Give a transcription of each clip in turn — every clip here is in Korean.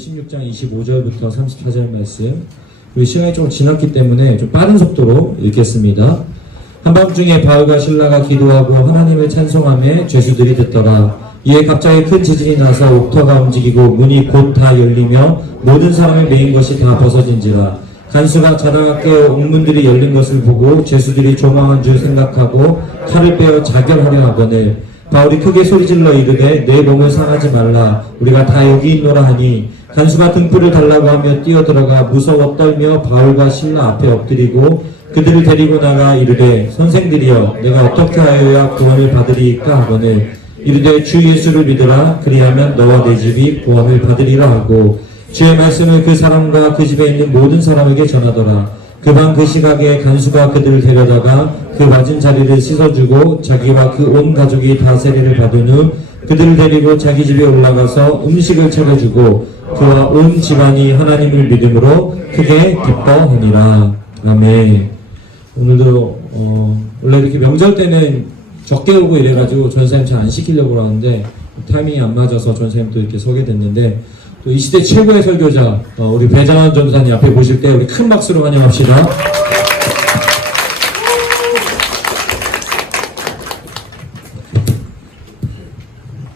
16장 25절부터 34절 말씀. 우리 시간이 좀 지났기 때문에 좀 빠른 속도로 읽겠습니다. 한밤중에 바울과 실라가 기도하고 하나님을 찬송하며 죄수들이 듣더라. 이에 갑자기 큰 지진이 나서 옥터가 움직이고 문이 곧 다 열리며 모든 사람의 메인 것이 다 벗어진지라. 간수가 자다가 깨어 옥문들이 열린 것을 보고 죄수들이 조망한 줄 생각하고 칼을 빼어 자결하려 하거늘 바울이 크게 소리질러 이르되 내 몸을 상하지 말라 우리가 다 여기 있노라 하니 간수가 등불을 달라고 하며 뛰어들어가 무서워 떨며 바울과 실라 앞에 엎드리고 그들을 데리고 나가 이르되 선생들이여 내가 어떻게 하여야 구원을 받으리이까 하거늘 이르되 주 예수를 믿으라 그리하면 너와 내 집이 구원을 받으리라 하고 주의 말씀을 그 사람과 그 집에 있는 모든 사람에게 전하더라. 그 밤 그 시각에 간수가 그들을 데려다가 그 맞은 자리를 씻어주고 자기와 그 온 가족이 다 세례를 받은 후 그들을 데리고 자기 집에 올라가서 음식을 차려주고 그와 온 집안이 하나님을 믿음으로 크게 기뻐하니라. 아멘. 오늘도 원래 이렇게 명절 때는 적게 오고 이래가지고 전사님 잘 안 시키려고 하는데 타이밍이 안 맞아서 전사님 또 이렇게 서게 됐는데 또 이 시대 최고의 설교자 우리 배장환 전사님 앞에 보실 때 우리 큰 박수로 환영합시다.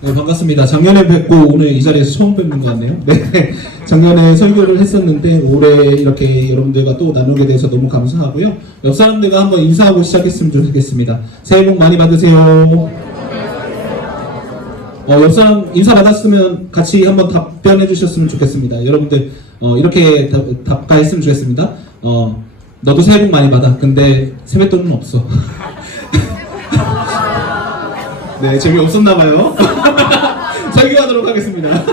네, 반갑습니다. 작년에 뵙고 오늘 이 자리에서 처음 뵙는 것 같네요. 네, 작년에 설교를 했었는데 올해 이렇게 여러분들과 또 나누게 돼서 너무 감사하고요. 옆 사람들과 한번 인사하고 시작했으면 좋겠습니다. 새해 복 많이 받으세요. 옆 사람 인사 받았으면 같이 한번 답변해 주셨으면 좋겠습니다. 여러분들 이렇게 답가했으면 좋겠습니다. 너도 새해 복 많이 받아. 근데 세뱃돈은 없어. 네, 재미없었나봐요. 설교하도록 하겠습니다.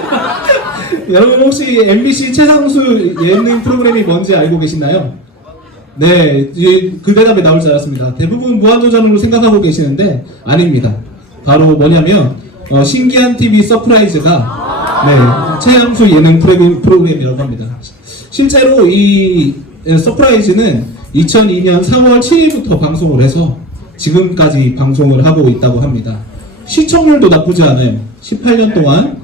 여러분 혹시 MBC 최상수 예능 프로그램이 뭔지 알고 계시나요? 네, 그 대답에 나올 줄 알았습니다. 대부분 무한도전으로 생각하고 계시는데 아닙니다. 바로 뭐냐면 신기한 TV 서프라이즈가 최양수 예능 프로그램이라고 합니다. 실제로 이 서프라이즈는 2002년 4월 7일부터 방송을 해서 지금까지 방송을 하고 있다고 합니다. 시청률도 나쁘지 않아요. 18년 동안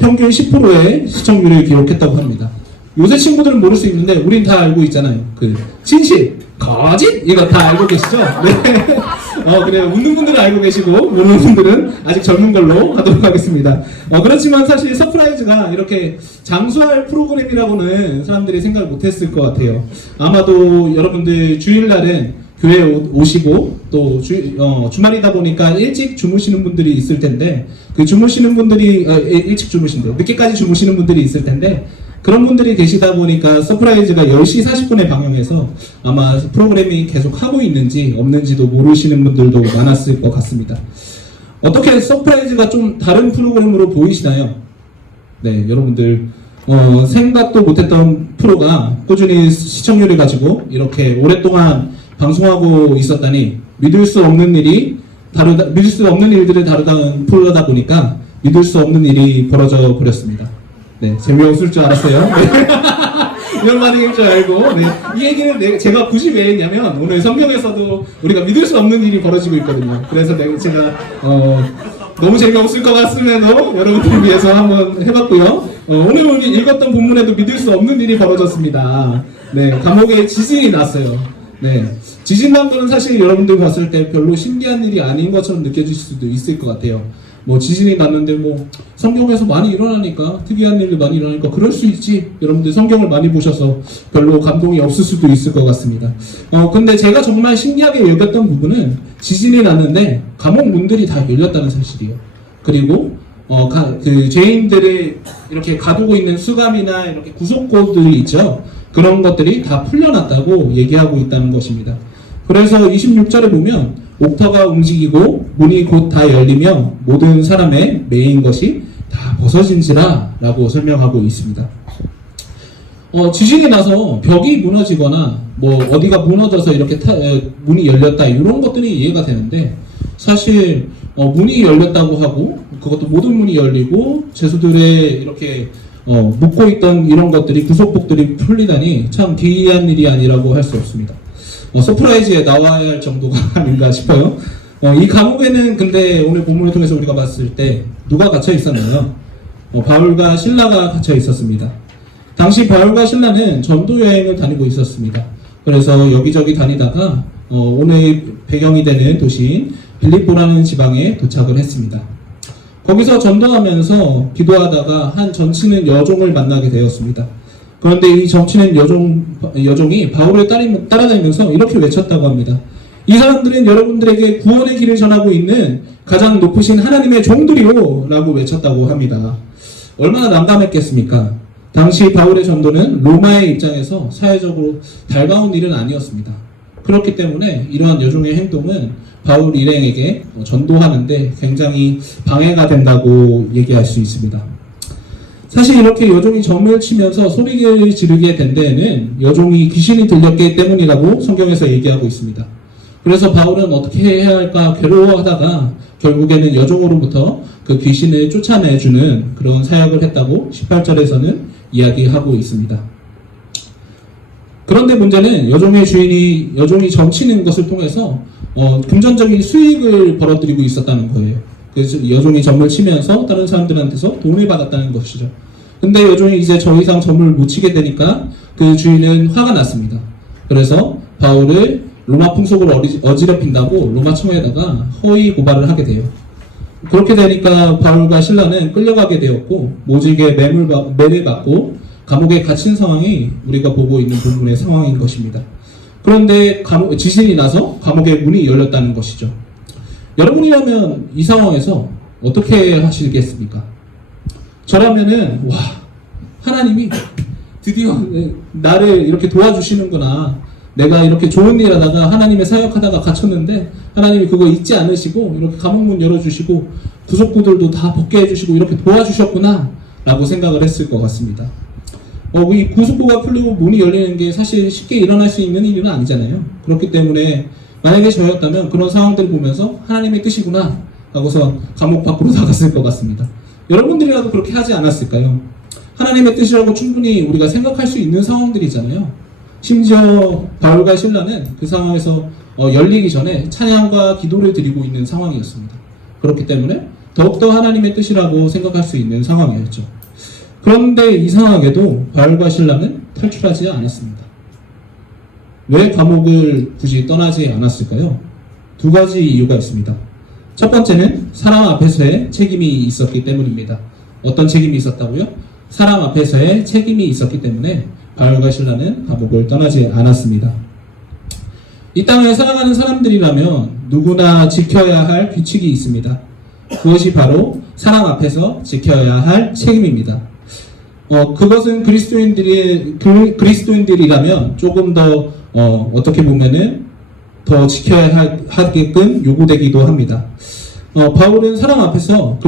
평균 10%의 시청률을 기록했다고 합니다. 요새 친구들은 모를 수 있는데 우린 다 알고 있잖아요. 그 진실, 거짓 이거 다 알고 계시죠? 네. 그래요. 웃는 분들은 알고 계시고 모르는 분들은 아직 젊은 걸로 하도록 하겠습니다. 그렇지만 사실 서프라이즈가 이렇게 장수할 프로그램이라고는 사람들이 생각을 못했을 것 같아요. 아마도 여러분들 주일날은 교회에 오시고 또 주말이다 보니까 일찍 주무시는 분들이 있을 텐데 그 주무시는 분들이 일찍 주무신대요. 늦게까지 주무시는 분들이 있을 텐데 그런 분들이 계시다 보니까 서프라이즈가 10시 40분에 방영해서 아마 프로그램이 계속 하고 있는지 없는지도 모르시는 분들도 많았을 것 같습니다. 어떻게 서프라이즈가 좀 다른 프로그램으로 보이시나요? 네, 여러분들 생각도 못했던 프로가 꾸준히 시청률을 가지고 이렇게 오랫동안 방송하고 있었다니 믿을 수 없는 일들을 다루던 프로다 보니까 믿을 수 없는 일이 벌어져 버렸습니다. 네, 재미없을 줄 알았어요. 네. 이런 반응일 줄 알고 이 얘기를 제가 굳이 왜 했냐면 오늘 성경에서도 우리가 믿을 수 없는 일이 벌어지고 있거든요. 그래서 제가 너무 재미없을 것 같으면서 여러분들 위해서 한번 해봤고요. 오늘 우리 읽었던 본문에도 믿을 수 없는 일이 벌어졌습니다. 네, 감옥에 지진이 났어요. 네, 지진 난 거는 사실 여러분들 봤을 때 별로 신기한 일이 아닌 것처럼 느껴질 수도 있을 것 같아요. 지진이 났는데 성경에서 많이 일어나니까 특이한 일이 많이 일어나니까 그럴 수 있지. 여러분들 성경을 많이 보셔서 별로 감동이 없을 수도 있을 것 같습니다. 근데 제가 정말 신기하게 여겼던 부분은 지진이 났는데 감옥 문들이 다 열렸다는 사실이에요. 그리고 그 죄인들을 이렇게 가두고 있는 수감이나 이렇게 구속고들이 있죠. 그런 것들이 다 풀려났다고 얘기하고 있다는 것입니다. 그래서 26절에 보면 옥터가 움직이고 문이 곧 다 열리며 모든 사람의 메인 것이 다 벗어진지라 라고 설명하고 있습니다. 지진이 나서 벽이 무너지거나 어디가 무너져서 이렇게 문이 열렸다 이런 것들이 이해가 되는데 사실 문이 열렸다고 하고 그것도 모든 문이 열리고 죄수들의 이렇게 묶고 있던 이런 것들이 구속복들이 풀리다니 참 기이한 일이 아니라고 할 수 없습니다. 서프라이즈에 나와야 할 정도가 아닌가 싶어요. 이 감옥에는 근데 오늘 본문을 통해서 우리가 봤을 때 누가 갇혀 있었나요? 바울과 신라가 갇혀 있었습니다. 당시 바울과 신라는 전도 여행을 다니고 있었습니다. 그래서 여기저기 다니다가 오늘 배경이 되는 도시인 빌립보라는 지방에 도착을 했습니다. 거기서 전도하면서 기도하다가 한 점치는 여종을 만나게 되었습니다. 그런데 이 점치는 여종이 바울을 따라다니면서 이렇게 외쳤다고 합니다. 이 사람들은 여러분들에게 구원의 길을 전하고 있는 가장 높으신 하나님의 종들이요 라고 외쳤다고 합니다. 얼마나 난감했겠습니까? 당시 바울의 전도는 로마의 입장에서 사회적으로 달가운 일은 아니었습니다. 그렇기 때문에 이러한 여종의 행동은 바울 일행에게 전도하는데 굉장히 방해가 된다고 얘기할 수 있습니다. 사실 이렇게 여종이 점을 치면서 소리를 지르게 된 데에는 여종이 귀신이 들렸기 때문이라고 성경에서 얘기하고 있습니다. 그래서 바울은 어떻게 해야 할까 괴로워하다가 결국에는 여종으로부터 그 귀신을 쫓아내주는 그런 사역을 했다고 18절에서는 이야기하고 있습니다. 그런데 문제는 여종이 점치는 것을 통해서 금전적인 수익을 벌어들이고 있었다는 거예요. 그래서 여종이 점을 치면서 다른 사람들한테서 돈을 받았다는 것이죠. 근데 여종이 이제 더 이상 점을 못 치게 되니까 그 주인은 화가 났습니다. 그래서 바울을 로마 풍속을 어지럽힌다고 로마청에다가 허위 고발을 하게 돼요. 그렇게 되니까 바울과 신라는 끌려가게 되었고 모질게 매를 받고 감옥에 갇힌 상황이 우리가 보고 있는 부분의 상황인 것입니다. 그런데 지진이 나서 감옥의 문이 열렸다는 것이죠. 여러분이라면 이 상황에서 어떻게 하시겠습니까? 저라면은 하나님이 드디어 나를 이렇게 도와주시는구나. 내가 이렇게 좋은 일 하다가 하나님의 사역하다가 갇혔는데 하나님이 그거 잊지 않으시고 이렇게 감옥문 열어주시고 부속구들도 다 벗게 해주시고 이렇게 도와주셨구나 라고 생각을 했을 것 같습니다. 이 구속구가 풀리고 문이 열리는 게 사실 쉽게 일어날 수 있는 일은 아니잖아요. 그렇기 때문에 만약에 저였다면 그런 상황들을 보면서 하나님의 뜻이구나 하고서 감옥 밖으로 나갔을 것 같습니다. 여러분들이라도 그렇게 하지 않았을까요? 하나님의 뜻이라고 충분히 우리가 생각할 수 있는 상황들이잖아요. 심지어 바울과 신라는 그 상황에서 열리기 전에 찬양과 기도를 드리고 있는 상황이었습니다. 그렇기 때문에 더욱더 하나님의 뜻이라고 생각할 수 있는 상황이었죠. 그런데 이상하게도 바울과 신라는 탈출하지 않았습니다. 왜 감옥을 굳이 떠나지 않았을까요? 두 가지 이유가 있습니다. 첫 번째는 사람 앞에서의 책임이 있었기 때문입니다. 어떤 책임이 있었다고요? 사람 앞에서의 책임이 있었기 때문에 바울과 신라는 감옥을 떠나지 않았습니다. 이 땅에 살아가는 사람들이라면 누구나 지켜야 할 규칙이 있습니다. 그것이 바로 사람 앞에서 지켜야 할 책임입니다. 그것은 그리스도인들이라면 조금 더 어떻게 보면은 더 지켜야 하게끔 요구되기도 합니다. 바울은 사람 앞에서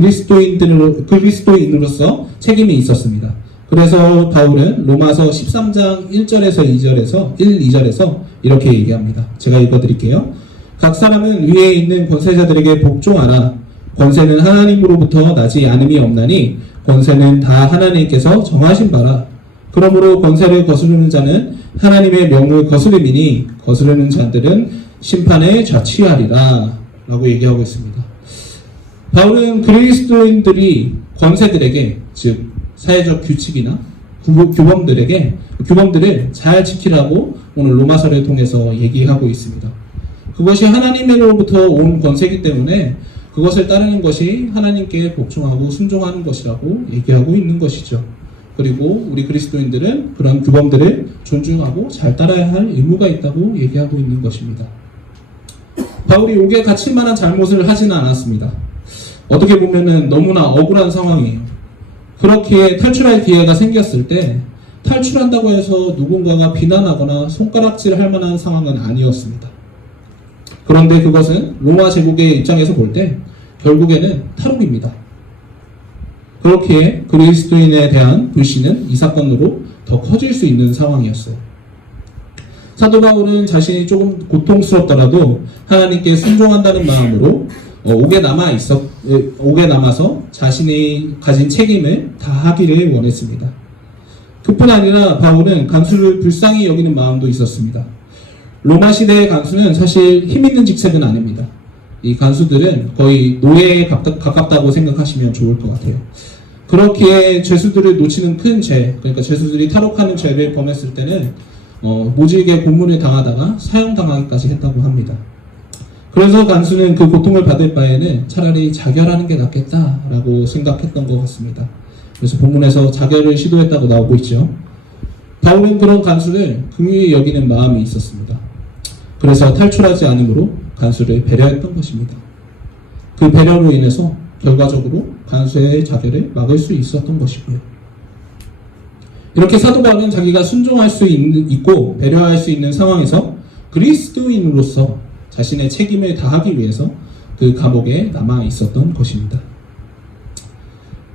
그리스도인으로서 책임이 있었습니다. 그래서 바울은 로마서 13장 1절에서 2절에서 이렇게 얘기합니다. 제가 읽어드릴게요. 각 사람은 위에 있는 권세자들에게 복종하라. 권세는 하나님으로부터 나지 않음이 없나니 권세는 다 하나님께서 정하신 바라. 그러므로 권세를 거스르는 자는 하나님의 명을 거스름이니 거스르는 자들은 심판에 자취하리라 라고 얘기하고 있습니다. 바울은 그리스도인들이 권세들에게, 즉 사회적 규칙이나 규범들을 잘 지키라고 오늘 로마서를 통해서 얘기하고 있습니다. 그것이 하나님으로부터 온 권세이기 때문에 그것을 따르는 것이 하나님께 복종하고 순종하는 것이라고 얘기하고 있는 것이죠. 그리고 우리 그리스도인들은 그런 규범들을 존중하고 잘 따라야 할 의무가 있다고 얘기하고 있는 것입니다. 바울이 옥에 갇힐 만한 잘못을 하지는 않았습니다. 어떻게 보면은 너무나 억울한 상황이에요. 그렇게 탈출할 기회가 생겼을 때 탈출한다고 해서 누군가가 비난하거나 손가락질할 만한 상황은 아니었습니다. 그런데 그것은 로마 제국의 입장에서 볼 때 결국에는 탈옥입니다. 그렇게 그리스도인에 대한 불신은 이 사건으로 더 커질 수 있는 상황이었어요. 사도 바울은 자신이 조금 고통스럽더라도 하나님께 순종한다는 마음으로 옥에 남아서 자신이 가진 책임을 다하기를 원했습니다. 그뿐 아니라 바울은 간수를 불쌍히 여기는 마음도 있었습니다. 로마 시대의 간수는 사실 힘있는 직책은 아닙니다. 이 간수들은 거의 노예에 가깝다고 생각하시면 좋을 것 같아요. 그렇게 죄수들을 놓치는 큰 죄, 그러니까 죄수들이 탈옥하는 죄를 범했을 때는 모질게 고문을 당하다가 사형당하기까지 했다고 합니다. 그래서 간수는 그 고통을 받을 바에는 차라리 자결하는 게 낫겠다라고 생각했던 것 같습니다. 그래서 본문에서 자결을 시도했다고 나오고 있죠. 바울은 그런 간수를 긍휼히 여기는 마음이 있었습니다. 그래서 탈출하지 않으므로 간수를 배려했던 것입니다. 그 배려로 인해서 결과적으로 간수의 자결을 막을 수 있었던 것이고요. 이렇게 사도 바울은 자기가 순종할 수 있고 배려할 수 있는 상황에서 그리스도인으로서 자신의 책임을 다하기 위해서 그 감옥에 남아 있었던 것입니다.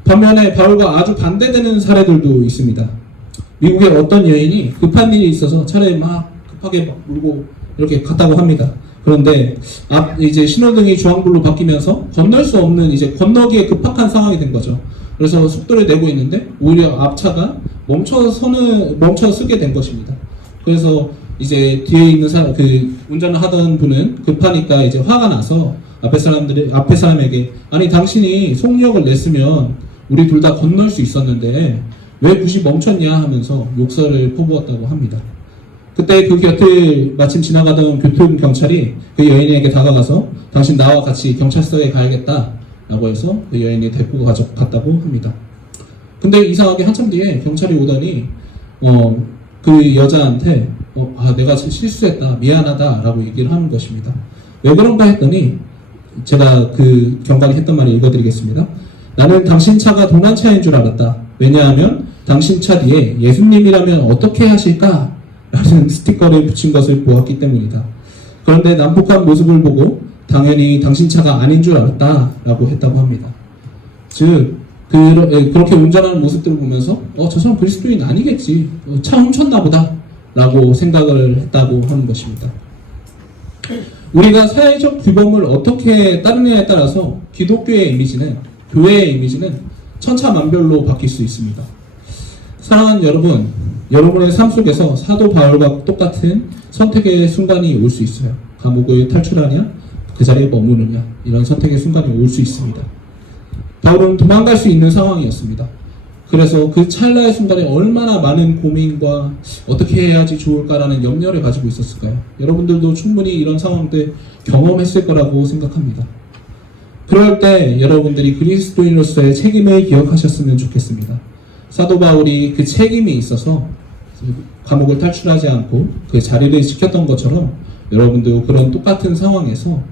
반면에 바울과 아주 반대되는 사례들도 있습니다. 미국의 어떤 여인이 급한 일이 있어서 차를 막 급하게 막 몰고 이렇게 갔다고 합니다. 그런데 이제 신호등이 주황불로 바뀌면서 건널 수 없는 이제 건너기에 급박한 상황이 된 거죠. 그래서 속도를 내고 있는데 오히려 앞차가 멈춰 서게 된 것입니다. 그래서 이제 뒤에 있는 운전을 하던 분은 급하니까 이제 화가 나서 앞에 사람에게 아니 당신이 속력을 냈으면 우리 둘 다 건널 수 있었는데 왜 굳이 멈췄냐 하면서 욕설을 퍼부었다고 합니다. 그때 그 곁을 마침 지나가던 교통경찰이 그 여인에게 다가가서 당신 나와 같이 경찰서에 가야겠다 라고 해서 그 여인이 데리고 갔다고 합니다. 근데 이상하게 한참 뒤에 경찰이 오더니 그 여자한테 내가 실수했다 미안하다 라고 얘기를 하는 것입니다. 왜 그런가 했더니 제가 그 경관이 했던 말을 읽어드리겠습니다. 나는 당신 차가 동란차인 줄 알았다. 왜냐하면 당신 차 뒤에 예수님이라면 어떻게 하실까? 라는 스티커를 붙인 것을 보았기 때문이다. 그런데 난폭한 모습을 보고 당연히 당신 차가 아닌 줄 알았다 라고 했다고 합니다. 즉 그렇게 운전하는 모습들을 보면서 저 사람 그리스도인 아니겠지, 차 훔쳤나 보다 라고 생각을 했다고 하는 것입니다. 우리가 사회적 규범을 어떻게 따르느냐에 따라서 기독교의 이미지는, 교회의 이미지는 천차만별로 바뀔 수 있습니다. 사랑하는 여러분, 여러분의 삶 속에서 사도 바울과 똑같은 선택의 순간이 올 수 있어요. 감옥을 탈출하냐, 그 자리에 머무느냐, 이런 선택의 순간이 올 수 있습니다. 바울은 도망갈 수 있는 상황이었습니다. 그래서 그 찰나의 순간에 얼마나 많은 고민과 어떻게 해야지 좋을까라는 염려를 가지고 있었을까요? 여러분들도 충분히 이런 상황들 경험했을 거라고 생각합니다. 그럴 때 여러분들이 그리스도인으로서의 책임을 기억하셨으면 좋겠습니다. 사도 바울이 그 책임이 있어서 감옥을 탈출하지 않고 그 자리를 지켰던 것처럼 여러분도 그런 똑같은 상황에서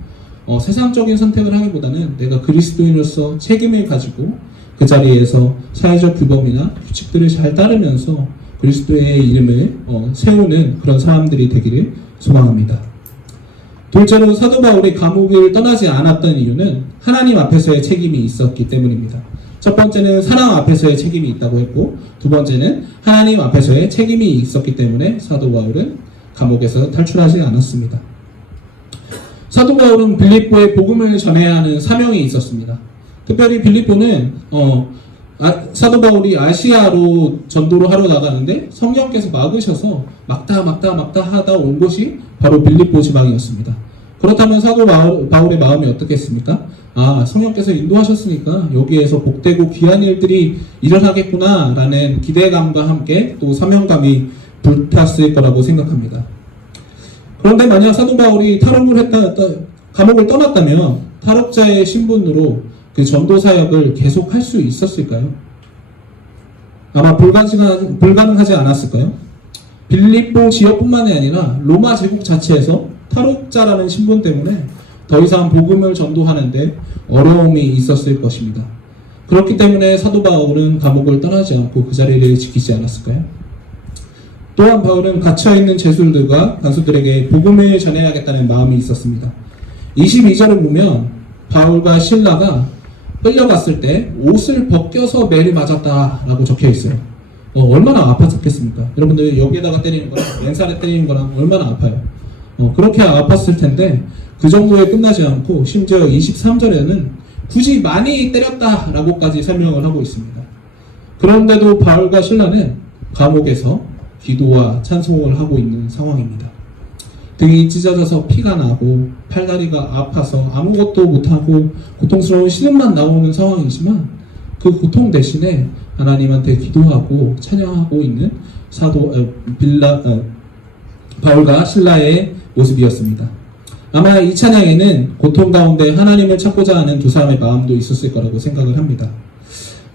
세상적인 선택을 하기보다는 내가 그리스도인으로서 책임을 가지고 그 자리에서 사회적 규범이나 규칙들을 잘 따르면서 그리스도의 이름을 세우는 그런 사람들이 되기를 소망합니다. 둘째로 사도 바울이 감옥을 떠나지 않았던 이유는 하나님 앞에서의 책임이 있었기 때문입니다. 첫 번째는 사람 앞에서의 책임이 있다고 했고, 두 번째는 하나님 앞에서의 책임이 있었기 때문에 사도 바울은 감옥에서 탈출하지 않았습니다. 사도 바울은 빌립보에 복음을 전해야 하는 사명이 있었습니다. 특별히 빌립보는 사도 바울이 아시아로 전도를 하러 나가는데 성령께서 막으셔서 막다 하다 온 곳이 바로 빌립보 지방이었습니다. 그렇다면 사도 바울의 마음이 어떻겠습니까? 성령께서 인도하셨으니까 여기에서 복되고 귀한 일들이 일어나겠구나 라는 기대감과 함께 또 사명감이 불탔을 거라고 생각합니다. 그런데 만약 사도 바울이 감옥을 떠났다면 탈옥자의 신분으로 그 전도 사역을 계속할 수 있었을까요? 아마 불가능하지 않았을까요? 빌립보 지역뿐만이 아니라 로마 제국 자체에서 탈옥자라는 신분 때문에 더 이상 복음을 전도하는데 어려움이 있었을 것입니다. 그렇기 때문에 사도 바울은 감옥을 떠나지 않고 그 자리를 지키지 않았을까요? 또한 바울은 갇혀있는 제술들과 간수들에게 복음을 전해야겠다는 마음이 있었습니다. 22절을 보면 바울과 실라가 끌려갔을 때 옷을 벗겨서 매를 맞았다라고 적혀 있어요. 얼마나 아팠겠습니까? 여러분들 여기에다가 때리는 거랑 왼살에 때리는 거랑 얼마나 아파요? 그렇게 아팠을 텐데 그 정도에 끝나지 않고 심지어 23절에는 굳이 많이 때렸다라고까지 설명을 하고 있습니다. 그런데도 바울과 실라는 감옥에서 기도와 찬송을 하고 있는 상황입니다. 등이 찢어져서 피가 나고 팔다리가 아파서 아무것도 못하고 고통스러운 신음만 나오는 상황이지만 그 고통 대신에 하나님한테 기도하고 찬양하고 있는 바울과 실라의 모습이었습니다. 아마 이 찬양에는 고통 가운데 하나님을 찾고자 하는 두 사람의 마음도 있었을 거라고 생각을 합니다.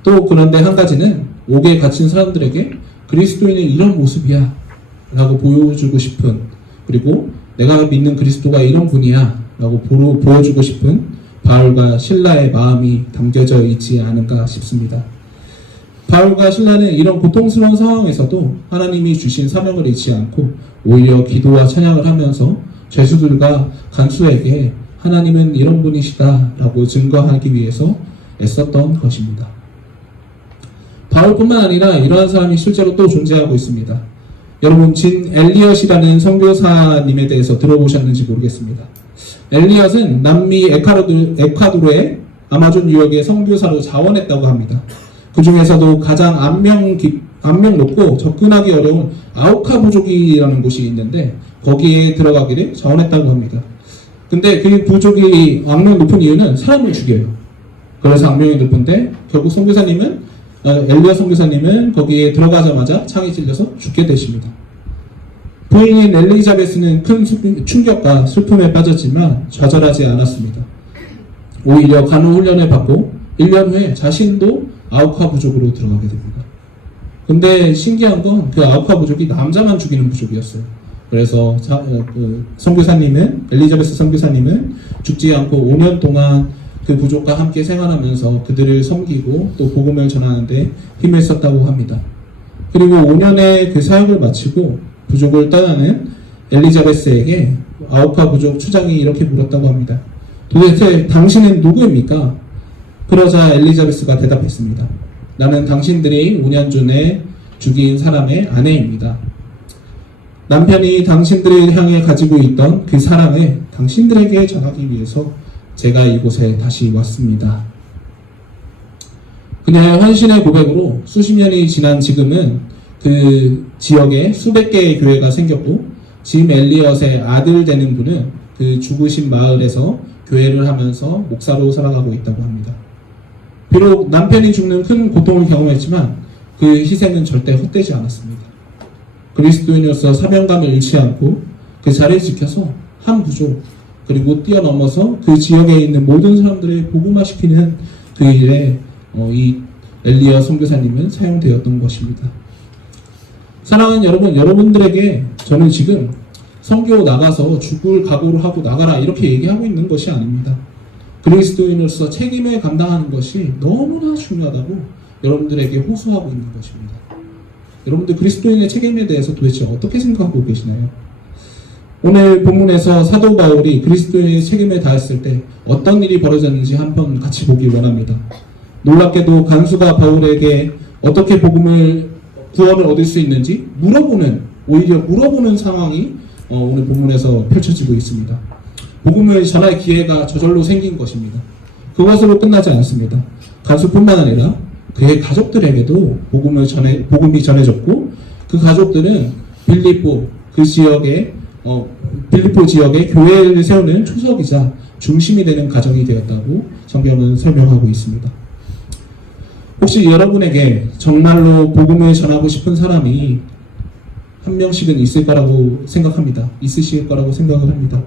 또 그런데 한 가지는 옥에 갇힌 사람들에게 그리스도인은 이런 모습이야 라고 보여주고 싶은, 그리고 내가 믿는 그리스도가 이런 분이야 라고 보여주고 싶은 바울과 실라의 마음이 담겨져 있지 않은가 싶습니다. 바울과 실라는 이런 고통스러운 상황에서도 하나님이 주신 사명을 잃지 않고 오히려 기도와 찬양을 하면서 죄수들과 간수에게 하나님은 이런 분이시다 라고 증거하기 위해서 애썼던 것입니다. 바울뿐만 아니라 이러한 사람이 실제로 또 존재하고 있습니다. 여러분, 진 엘리엇이라는 선교사님에 대해서 들어보셨는지 모르겠습니다. 엘리엇은 남미 에콰도르의 아마존 유역의 선교사로 자원했다고 합니다. 그 중에서도 가장 안명 높고 접근하기 어려운 아우카 부족이라는 곳이 있는데 거기에 들어가기를 자원했다고 합니다. 근데 그 부족이 악명 높은 이유는 사람을 죽여요. 그래서 악명이 높은데 결국 엘리엇 선교사님은 거기에 들어가자마자 창에 찔려서 죽게 되십니다. 부인인 엘리자베스는 큰 충격과 슬픔에 빠졌지만 좌절하지 않았습니다. 오히려 간호 훈련을 받고 1년 후에 자신도 아우카 부족으로 들어가게 됩니다. 근데 신기한 건 그 아우카 부족이 남자만 죽이는 부족이었어요. 그래서 엘리자베스 선교사님은 죽지 않고 5년 동안 그 부족과 함께 생활하면서 그들을 섬기고 또 복음을 전하는데 힘을 썼다고 합니다. 그리고 5년의 그 사역을 마치고 부족을 떠나는 엘리자베스에게 아우카 부족 추장이 이렇게 물었다고 합니다. 도대체 당신은 누구입니까? 그러자 엘리자베스가 대답했습니다. 나는 당신들이 5년 전에 죽인 사람의 아내입니다. 남편이 당신들을 향해 가지고 있던 그 사랑을 당신들에게 전하기 위해서 제가 이곳에 다시 왔습니다. 그녀의 헌신의 고백으로 수십 년이 지난 지금은 그 지역에 수백 개의 교회가 생겼고 짐 엘리엇의 아들 되는 분은 그 죽으신 마을에서 교회를 하면서 목사로 살아가고 있다고 합니다. 비록 남편이 죽는 큰 고통을 경험했지만 그 희생은 절대 헛되지 않았습니다. 그리스도인으로서 사명감을 잃지 않고 그 자리를 지켜서 한 부족 그리고 뛰어넘어서 그 지역에 있는 모든 사람들을 복음화시키는 그 일에 이 엘리엇 선교사님은 사용되었던 것입니다. 사랑하는 여러분, 여러분들에게 저는 지금 선교 나가서 죽을 각오를 하고 나가라 이렇게 얘기하고 있는 것이 아닙니다. 그리스도인으로서 책임을 감당하는 것이 너무나 중요하다고 여러분들에게 호소하고 있는 것입니다. 여러분들 그리스도인의 책임에 대해서 도대체 어떻게 생각하고 계시나요? 오늘 본문에서 사도 바울이 그리스도인의 책임을 다했을 때 어떤 일이 벌어졌는지 한번 같이 보기 원합니다. 놀랍게도 간수가 바울에게 어떻게 구원을 얻을 수 있는지 오히려 물어보는 상황이 오늘 본문에서 펼쳐지고 있습니다. 복음을 전할 기회가 저절로 생긴 것입니다. 그것으로 끝나지 않습니다. 간수뿐만 아니라 그의 가족들에게도 복음이 전해졌고 그 가족들은 빌립보 지역에 교회를 세우는 초석이자 중심이 되는 가정이 되었다고 성경은 설명하고 있습니다. 혹시 여러분에게 정말로 복음을 전하고 싶은 사람이 한 명씩은 있을 거라고 생각합니다. 있으실 거라고 생각을 합니다.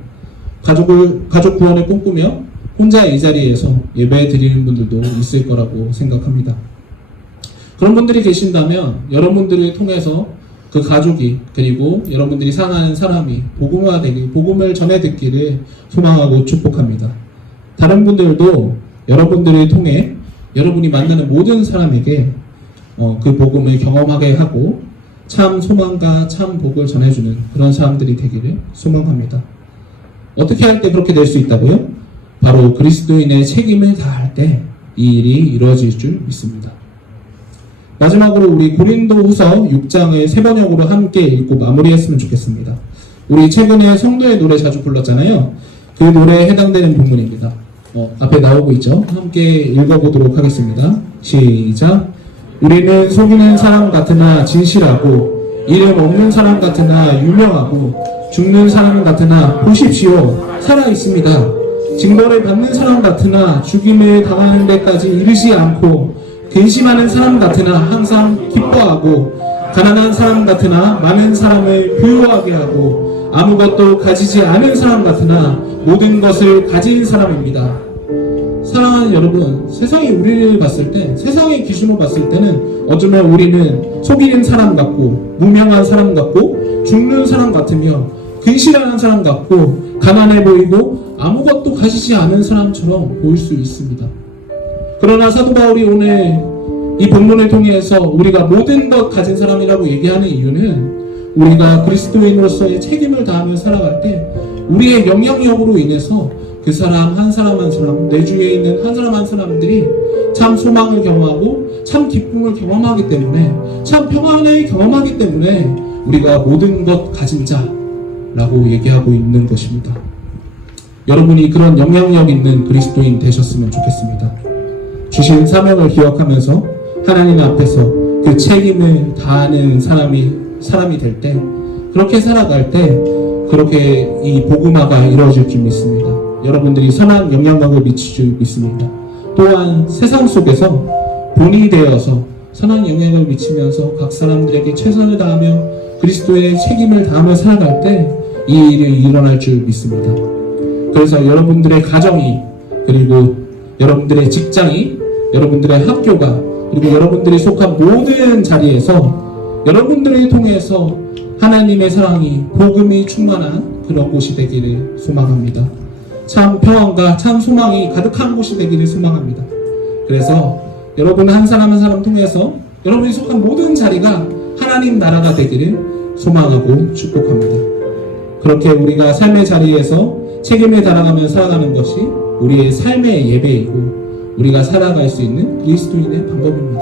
가족 구원을 꿈꾸며 혼자 이 자리에서 예배 드리는 분들도 있을 거라고 생각합니다. 그런 분들이 계신다면 여러분들을 통해서 그 가족이 그리고 여러분들이 사랑하는 사람이 복음을 전해 듣기를 소망하고 축복합니다. 다른 분들도 여러분들을 통해 여러분이 만나는 모든 사람에게 그 복음을 경험하게 하고 참 소망과 참 복을 전해주는 그런 사람들이 되기를 소망합니다. 어떻게 할 때 그렇게 될 수 있다고요? 바로 그리스도인의 책임을 다할 때 이 일이 이루어질 줄 믿습니다. 마지막으로 우리 고린도후서 6장을 세 번역으로 함께 읽고 마무리했으면 좋겠습니다. 우리 최근에 성도의 노래 자주 불렀잖아요. 그 노래에 해당되는 부분입니다. 앞에 나오고 있죠. 함께 읽어보도록 하겠습니다. 시작. 우리는 속이는 사람 같으나 진실하고 이름 없는 사람 같으나 유명하고 죽는 사람 같으나 보십시오 살아있습니다. 징벌을 받는 사람 같으나 죽임을 당하는 데까지 이르지 않고 근심하는 사람 같으나 항상 기뻐하고 가난한 사람 같으나 많은 사람을 부유하게 하고 아무것도 가지지 않은 사람 같으나 모든 것을 가진 사람입니다. 사랑하는 여러분, 세상이 우리를 봤을 때, 세상의 기준으로 봤을 때는 어쩌면 우리는 속이는 사람 같고 무명한 사람 같고 죽는 사람 같으며 근실하는 사람 같고 가난해 보이고 아무것도 가지지 않은 사람처럼 보일 수 있습니다. 그러나 사도 바울이 오늘 이 본문을 통해서 우리가 모든 것 가진 사람이라고 얘기하는 이유는 우리가 그리스도인으로서의 책임을 다하며 살아갈 때 우리의 영향력으로 인해서 그 사람 한 사람 한 사람, 내 주위에 있는 한 사람 한 사람들이 참 소망을 경험하고 참 기쁨을 경험하기 때문에, 참 평안을 경험하기 때문에 우리가 모든 것 가진 자라고 얘기하고 있는 것입니다. 여러분이 그런 영향력 있는 그리스도인 되셨으면 좋겠습니다. 주신 사명을 기억하면서 하나님 앞에서 그 책임을 다하는 사람이 될 때, 그렇게 살아갈 때 그렇게 이 복음화가 이루어질 줄 믿습니다. 여러분들이 선한 영향력을 미칠 줄 믿습니다. 또한 세상 속에서 본이 되어서 선한 영향을 미치면서 각 사람들에게 최선을 다하며 그리스도의 책임을 다하며 살아갈 때 이 일이 일어날 줄 믿습니다. 그래서 여러분들의 가정이, 그리고 여러분들의 직장이, 여러분들의 학교가, 그리고 여러분들이 속한 모든 자리에서 여러분들을 통해서 하나님의 사랑이, 복음이 충만한 그런 곳이 되기를 소망합니다. 참 평안과 참 소망이 가득한 곳이 되기를 소망합니다. 그래서 여러분 한 사람 한 사람 통해서 여러분이 속한 모든 자리가 하나님 나라가 되기를 소망하고 축복합니다. 그렇게 우리가 삶의 자리에서 책임을 다뤄가며 살아가는 것이 우리의 삶의 예배이고 우리가 살아갈 수 있는 그리스도인의 방법입니다.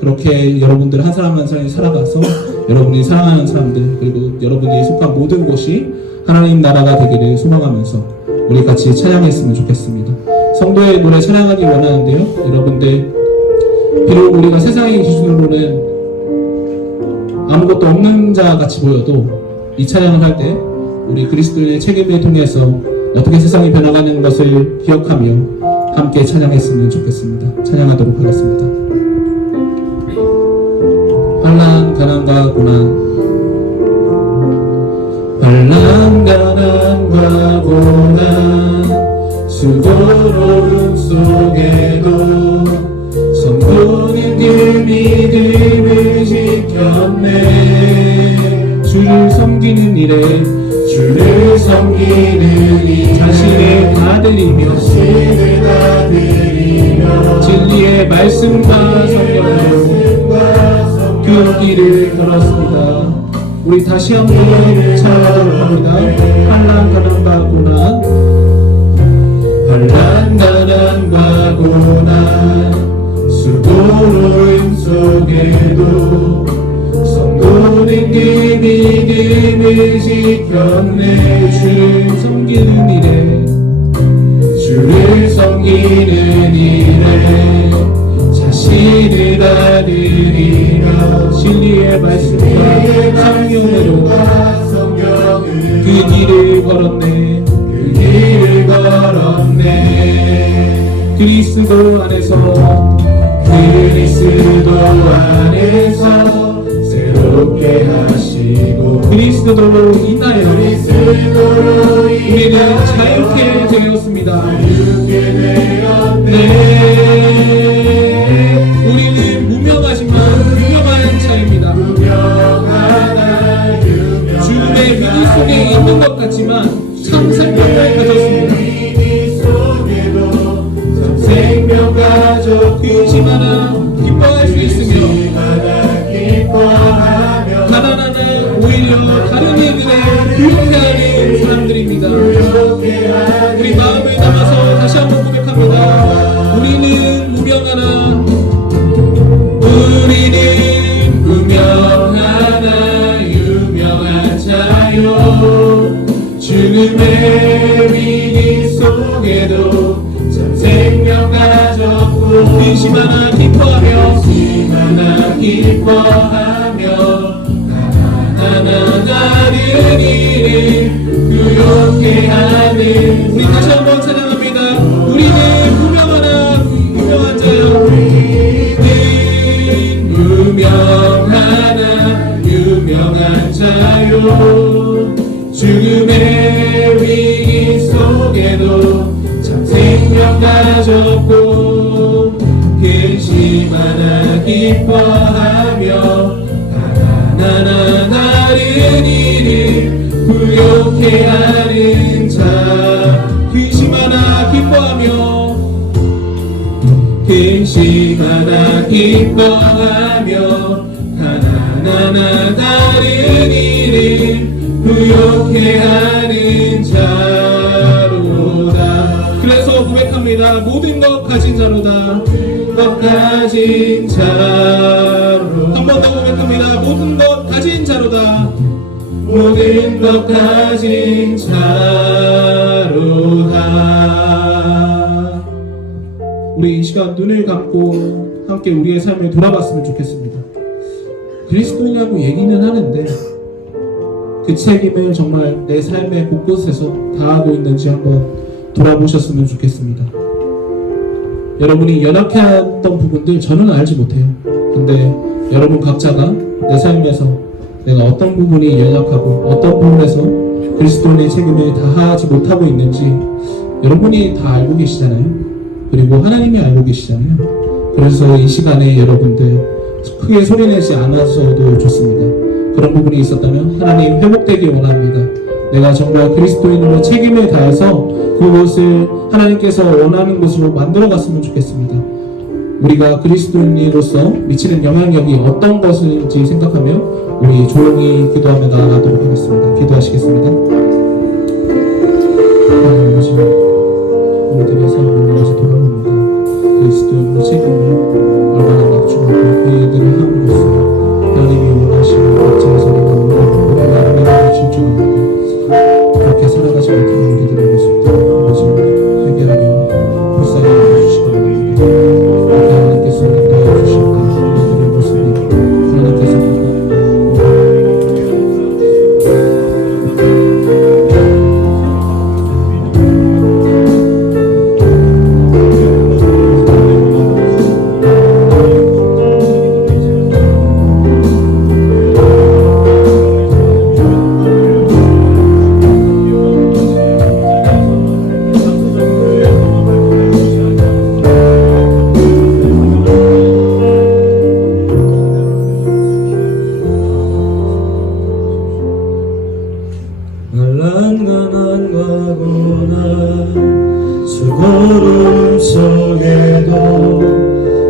그렇게 여러분들 한 사람 한 사람이 살아가서 여러분이 사랑하는 사람들, 그리고 여러분들이 속한 모든 곳이 하나님 나라가 되기를 소망하면서 우리 같이 찬양했으면 좋겠습니다. 성도의 노래 찬양하기 원하는데요, 여러분들 비록 우리가 세상의 기준으로는 아무것도 없는 자 같이 보여도 이 찬양을 할 때 우리 그리스도의 책임을 통해서 어떻게 세상이 변화가는 것을 기억하며 함께 찬양했으면 좋겠습니다. 찬양하도록 하겠습니다. 환난, 가난과 고난, 환난, 가난과 고난, 수고로움 속에도 성도는 그 믿음을 지켰네. 주를 섬기는 일에 주를 섬기는 일, 자신을 다드리며 진리의 말씀과 성령으로 그 길을 걸었습니다. 우리 다시 한번 찬양하도록 합니다. 환난, 가난과 고난, 환난, 가난과 고난, 수고로움 속에도 성도는 그 믿음을 지켰네. 주를 섬기는 일에 주를 섬기는 일에 자신을 다드리며 진리의 말씀과 성령으로 그 길을 걸었네. 그 길을 걸었네. 그리스도 안에서 새롭게 하시고 그리스도로 인하여 우리는 자유케 되었습니다. 네, 우리는 무명하지만 유명한 자입니다. 주님의 위기 속에 있는 것 같지만 참 생명을 가졌습니다. 근심하나 기뻐할 수 있으며 가난하나 오히려 다른 이들의 부유케 하는 사람들입니다. 우리 마음을 담아서 다시 한번 고백합니다. 우리는 무명하나 유명한 자요. 죽음의 위기 속에도 참 생명 가졌고 근심하나 기뻐하며 가난하나 다른 일을 부요케 하는 우리 다시 한번 찬양합니다. 우리는 유명한 자요. 참 생명 가졌고 근심 하나 기뻐하며 하나하나 다른 일을 부욕해 하는 자 근심 하나 기뻐하며 근심 하나 기뻐하며 하나하나 다른 일을 부욕해 하는 자로다. 그래서 고백합니다. 모든 것 가진 자로다. 것 가진 자로. 한 번 더 고백합니다. 모든 것 가진 자로다. 모든 것 가진 자로다. 우리 이 시간 눈을 감고 함께 우리의 삶을 돌아봤으면 좋겠습니다. 그리스도인이라고 얘기는 하는데 그 책임을 정말 내 삶의 곳곳에서 다하고 있는지 한번 돌아보셨으면 좋겠습니다. 여러분이 연약했던 부분들 저는 알지 못해요. 근데 여러분 각자가 내 삶에서 내가 어떤 부분이 연약하고 어떤 부분에서 그리스도인의 책임을 다하지 못하고 있는지 여러분이 다 알고 계시잖아요. 그리고 하나님이 알고 계시잖아요. 그래서 이 시간에 여러분들 크게 소리내지 않아서도 좋습니다. 그런 부분이 있었다면 하나님 회복되기 원합니다. 내가 정말 그리스도인으로 책임을 다해서 그곳을 하나님께서 원하는 곳으로 만들어 갔으면 좋겠습니다. 우리가 그리스도인으로서 미치는 영향력이 어떤 것인지 생각하며 우리 조용히 기도하며 나아가도록 하겠습니다. 기도하시겠습니다. 하나님 아버지, 우리들의 삶을 위해서 돌아옵니다. 그리스도인으로 책임을 얼마나 낮추고 그 일들을 함으로써 하나님이 원하시는 각자의 소리가 우리가 하나님의 질주합니다. 그렇게 살아가지 못하는 우리들의 모습들 아버지 회개하며 불쌍히 여겨주시기 바랍니다. 그렇게 하나님께서 인도해 주실 때 우리들의 모습이 하나님께서 수고로움 속에도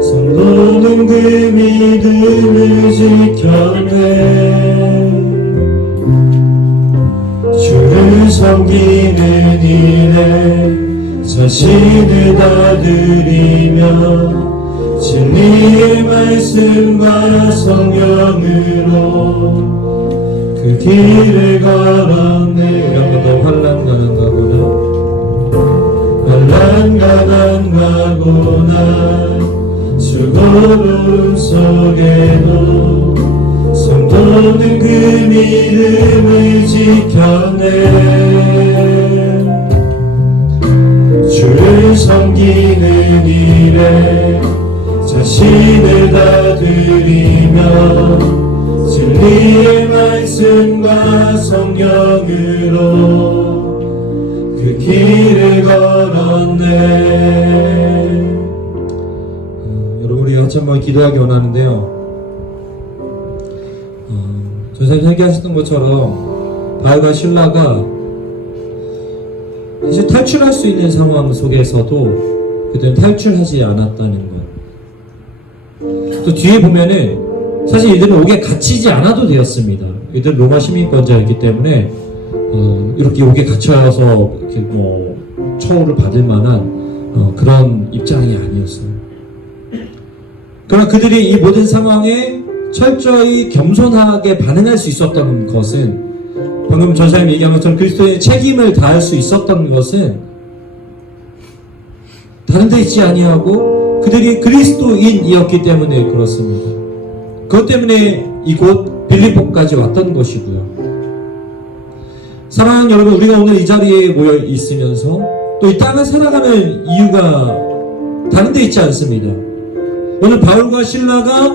성도는 그 믿음을 지켰네. 주를 섬기는 일에 자신을 다 드리며 진리의 말씀과 성령으로 그 길을 걸었네. 우리 한 번 더 환난 가는 가구나 환난 가난 가구나 수고로움 속에도 성도는 그 믿음을 지켰네. 주를 섬기는 일에 자신을 다 드리며 진리의 말씀과 성령으로 그 길을 걸었네. 여러분 우리 같이 한번 기도하기 원하는데요. 전사님 얘기하셨던 것처럼 바울과 실라가 이제 탈출할 수 있는 상황 속에서도 그들은 탈출하지 않았다는 것. 또 뒤에 보면은 사실 이들은 옥에 갇히지 않아도 되었습니다. 이들은 로마 시민권자였기 때문에 이렇게 옥에 갇혀서 이렇게 뭐 처우를 받을 만한 그런 입장이 아니었어요. 그러나 그들이 이 모든 상황에 철저히 겸손하게 반응할 수 있었던 것은 방금 전사님 얘기한 것처럼 그리스도의 책임을 다할 수 있었던 것은 다른 데 있지 아니하고 그들이 그리스도인이었기 때문에 그렇습니다. 그것 때문에 이곳 빌립보까지 왔던 것이고요. 사랑하는 여러분, 우리가 오늘 이 자리에 모여 있으면서 또 이 땅을 살아가는 이유가 다른 데 있지 않습니다. 오늘 바울과 실라가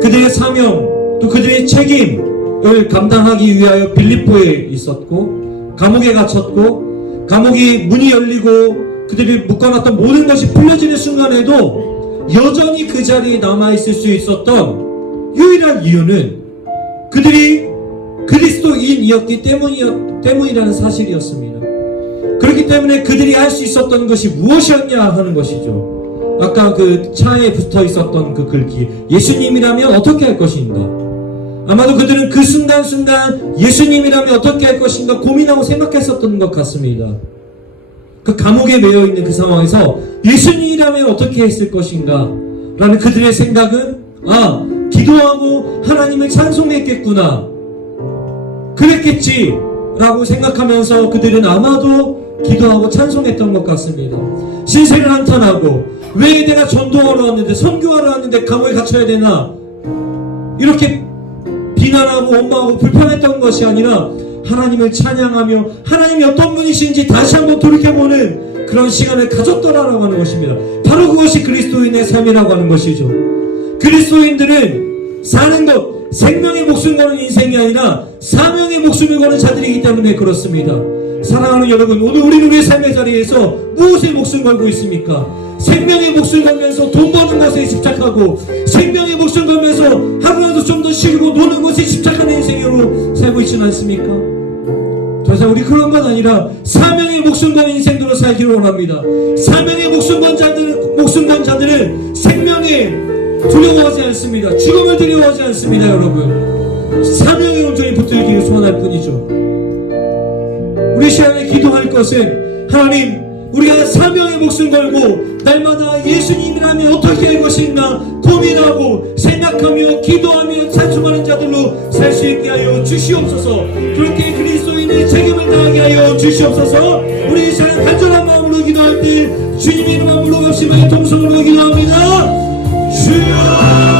그들의 사명 또 그들의 책임을 감당하기 위하여 빌립보에 있었고 감옥에 갇혔고 감옥이 문이 열리고 그들이 묶어놨던 모든 것이 풀려지는 순간에도 여전히 그 자리에 남아있을 수 있었던 유일한 이유는 그들이 그리스도인이었기 때문이라는 사실이었습니다. 그렇기 때문에 그들이 할 수 있었던 것이 무엇이었냐 하는 것이죠. 아까 그 차에 붙어 있었던 그 글귀, 예수님이라면 어떻게 할 것인가? 아마도 그들은 그 순간순간 예수님이라면 어떻게 할 것인가 고민하고 생각했었던 것 같습니다. 그 감옥에 매여 있는 그 상황에서 예수님이라면 어떻게 했을 것인가? 라는 그들의 생각은, 기도하고 하나님을 찬송했겠구나. 그랬겠지. 라고 생각하면서 그들은 아마도 기도하고 찬송했던 것 같습니다. 신세를 한탄하고, 왜 내가 전도하러 왔는데, 선교하러 왔는데 감옥에 갇혀야 되나? 이렇게 비난하고 원망하고 불평했던 것이 아니라 하나님을 찬양하며 하나님이 어떤 분이신지 다시 한번 돌이켜보는 그런 시간을 가졌더라라고 하는 것입니다. 바로 그것이 그리스도인의 삶이라고 하는 것이죠. 그리스도인들은 사는 것, 생명의 목숨 거는 인생이 아니라 사명의 목숨을 거는 자들이기 때문에 그렇습니다. 사랑하는 여러분, 오늘 우리는 우리의 삶의 자리에서 무엇에 목숨 걸고 있습니까? 생명의 목숨 걸면서 돈 버는 것에 집착하고, 생명의 목숨 걸면서 하루라도 좀 더 쉬고 노는 것에 집착하는 인생으로 살고 있지는 않습니까? 더 이상 우리 그런 건 아니라 사명의 목숨 건 인생으로 살기를 원합니다. 사명의 목숨 건 자들은 생명에 두려워하지 않습니다. 죽음을 두려워하지 않습니다. 여러분, 사명에 온전히 붙들기를 소원할 뿐이죠. 우리 시간에 기도할 것은, 하나님, 우리가 사명의 목숨 걸고 날마다 예수님이라면 어떻게 할 것인가 고민하고 생각하며 기도하며 찬송하는 자들로 살 수 있게 하여 주시옵소서. 그렇게 그리스도인의 책임을 다하게 하여 주시옵소서. 우리 이 시간 간절한 마음으로 기도할 때 주님의 이름으로 물러갑시며 통성으로 기도합니다. 주여,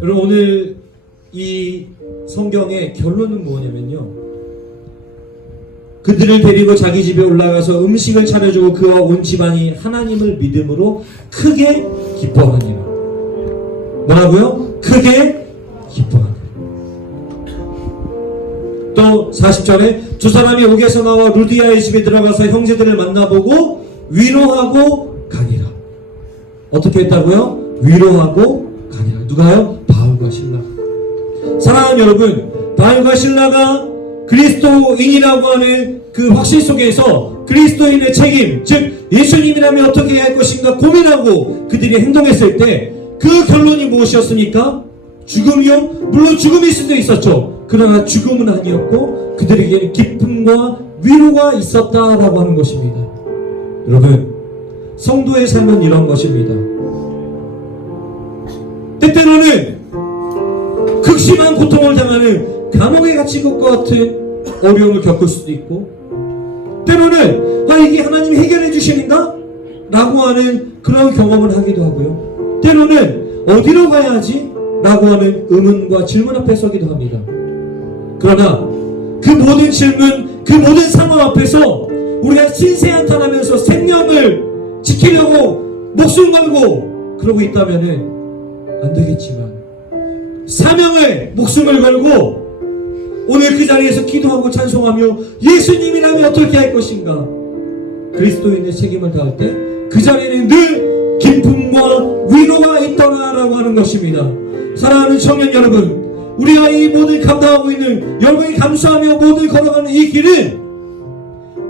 여러분, 오늘 이 성경의 결론은 뭐냐면요, 그들을 데리고 자기 집에 올라가서 음식을 차려주고 그와 온 집안이 하나님을 믿음으로 크게 기뻐하니라. 뭐라고요? 크게 기뻐하니라. 또 40절에 두 사람이 옥에서 나와 루디아의 집에 들어가서 형제들을 만나보고 위로하고 가니라. 어떻게 했다고요? 위로하고 가니라. 누가요? 바울과 실라. 사랑하는 여러분, 바울과 실라가 그리스도인이라고 하는 그 확신 속에서 그리스도인의 책임, 즉 예수님이라면 어떻게 해야 할 것인가 고민하고 그들이 행동했을 때 그 결론이 무엇이었습니까? 죽음이요? 물론 죽음일 수도 있었죠. 그러나 죽음은 아니었고 그들에게는 기쁨과 위로가 있었다라고 하는 것입니다. 여러분, 성도의 삶은 이런 것입니다. 때때로는 극심한 고통을 당하는 감옥에 갇힌 것과 같은 어려움을 겪을 수도 있고, 때로는 이게 하나님이 해결해 주시는가? 라고 하는 그런 경험을 하기도 하고요. 때로는 어디로 가야 하지? 라고 하는 의문과 질문 앞에 서기도 합니다. 그러나 그 모든 질문, 그 모든 상황 앞에서 우리가 신세한탄하면서 생명을 지키려고 목숨 걸고 그러고 있다면은 안 되겠지만, 사명을 목숨을 걸고 오늘 그 자리에서 기도하고 찬송하며 예수님이라면 어떻게 할 것인가? 그리스도인의 책임을 다할 때 그 자리에는 늘 기쁨과 위로가 있더라라고 하는 것입니다. 사랑하는 청년 여러분, 우리가 이 모든 감당하고 있는 여러분이 감수하며 모든 걸어가는 이 길은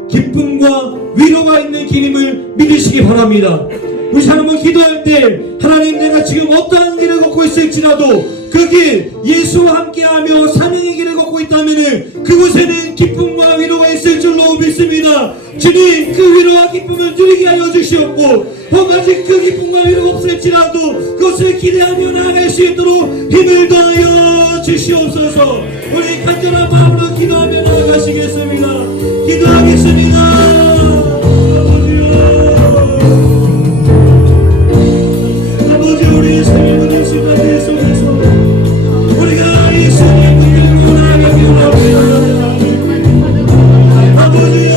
기쁨과 위로가 있는 길임을 믿으시기 바랍니다. 우리 한번 기도할 때 하나님, 내가 지금 어떠한 길을 걷고 있을지라도 그 길 예수와 함께하며 사명의 길을 걷고 있다면 그곳에는 기쁨과 위로가 있을 줄로 믿습니다. 주님, 그 위로와 기쁨을 누리게 하여 주시옵고, 혹 아직 그 기쁨과 위로가 없을지라도 그것을 기대하며 나아갈 수 있도록 힘을 더하여 주시옵소서. 우리 간절한 마음으로 기도하며 나아가시겠습니다. 기도하겠습니다. 아버지, 우리의 삶의 모든 순간들 속에서 우리가 예수님을 들고 나아가기를 원합니다. 아버지요,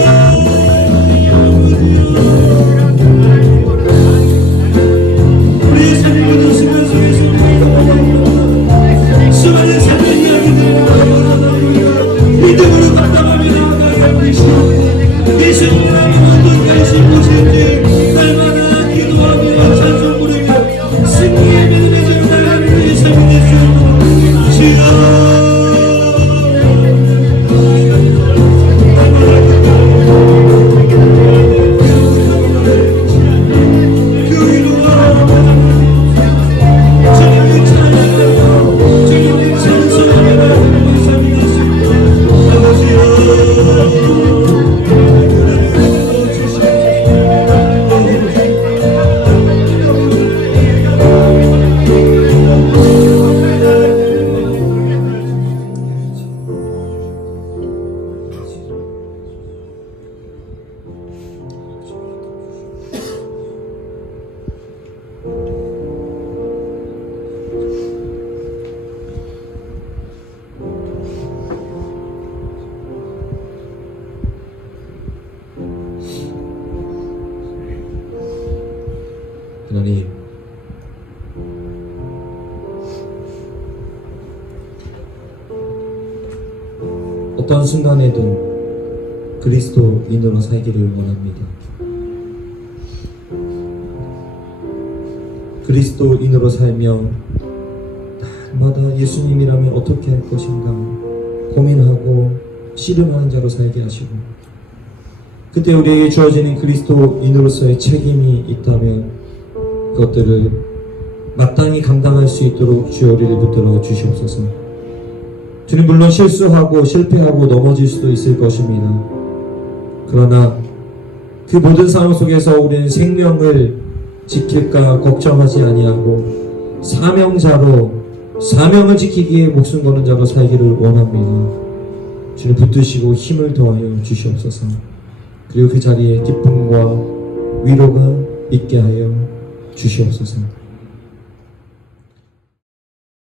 우리의 삶의 모든 순간 속에서 수많은 삶의 이야기들을 믿음으로 감당하며 나아가게 하고 계시오. 예수님이라면 어떤 가신 곳인지 날마다 기도하며 찬송 부르며 승리의 믿음의 자로 나아가는 우리의 삶이 될 수 있도록 주여, 하나님, 어떤 순간에도 그리스도인으로 살기를 원합니다. 그리스도인으로 살며 날마다 예수님이라면 어떻게 할 것인가 고민하고 씨름하는 자로 살게 하시고, 그때 우리에게 주어지는 그리스도인으로서의 책임이 있다면 그것들을 마땅히 감당할 수 있도록 주여 우리를 붙들어 주시옵소서. 주님, 물론 실수하고 실패하고 넘어질 수도 있을 것입니다. 그러나 그 모든 상황 속에서 우리는 생명을 지킬까 걱정하지 아니하고 사명자로 사명을 지키기 위해 목숨 거는 자로 살기를 원합니다. 주님, 붙드시고 힘을 더하여 주시옵소서. 그리고 그 자리에 기쁨과 위로가 있게 하여 주시옵소서.